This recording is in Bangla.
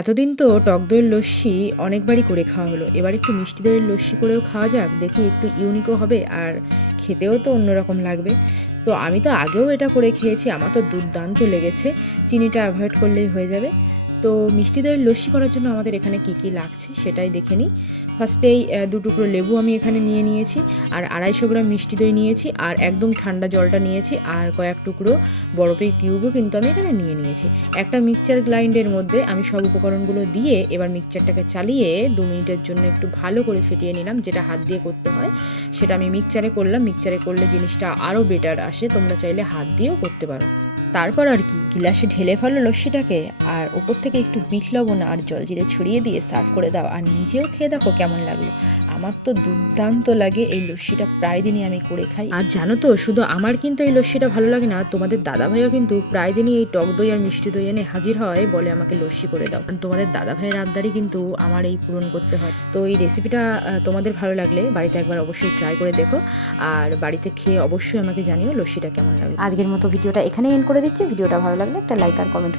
এতদিন তো টক দইয়ের লস্যি অনেকবারই করে খাওয়া হলো। এবার একটু মিষ্টি দইয়ের লস্যি করেও খাওয়া যাক, দেখি একটু ইউনিকও হবে আর খেতেও তো অন্যরকম লাগবে। তো আমি তো আগেও এটা করে খেয়েছি, আমার তো দুর্দান্ত লেগেছে। চিনিটা অ্যাভয়েড করলেই হয়ে যাবে। তো মিষ্টি দইয়ের লস্যি করার জন্য আমাদের এখানে কী কী লাগছে সেটাই দেখে নিই। ফার্স্টেই দু টুকরো লেবু আমি এখানে নিয়ে নিয়েছি, আর আড়াইশো গ্রাম মিষ্টি দই নিয়েছি, আর একদম ঠান্ডা জলটা নিয়েছি, আর কয়েক টুকরো বরফের কিউবও কিন্তু আমি এখানে নিয়ে নিয়েছি। একটা মিক্সচার গ্রাইন্ডের মধ্যে আমি সব উপকরণগুলো দিয়ে এবার মিক্সচারটাকে চালিয়ে দু মিনিটের জন্য একটু ভালো করে ফেটিয়ে নিলাম, যেটা হাত দিয়ে করতে হয়, সেটা আমি মিক্সচারে করলাম। মিক্সচারে করলে জিনিসটা আরও বেটার আসে, তোমরা চাইলে হাত দিয়েও করতে পারো। তারপর আর কি গিলাসে ঢেলে ফেলো লস্যিটাকে, আর ওপর থেকে একটু বিট লবণ আর জল জিরে ছড়িয়ে দিয়ে সার্ভ করে দাও। আর নিজেও খেয়ে দেখো কেমন লাগল। আমার তো দুর্দান্ত লাগে এই লস্যিটা, প্রায় দিনই আমি করে খাই। আর জানো তো, শুধু আমার কিন্তু এই লস্যিটা ভালো লাগে না, তোমাদের দাদা ভাইও কিন্তু প্রায় দিনই এই টক দই আর মিষ্টি দই এনে হাজির হয়, বলে আমাকে লস্যি করে দাও। তোমাদের দাদা ভাইয়ের আবদারই কিন্তু আমার এই পূরণ করতে হয়। তো এই রেসিপিটা তোমাদের ভালো লাগলে বাড়িতে একবার অবশ্যই ট্রাই করে দেখো। আর বাড়িতে খেয়ে অবশ্যই আমাকে জানিও লস্যিটা কেমন লাগল। আজকের মতো ভিডিওটা এখানে এন্ড করে দিচ্ছি ভিডিওটা ভালো লাগলে একটা লাইক আর কমেন্ট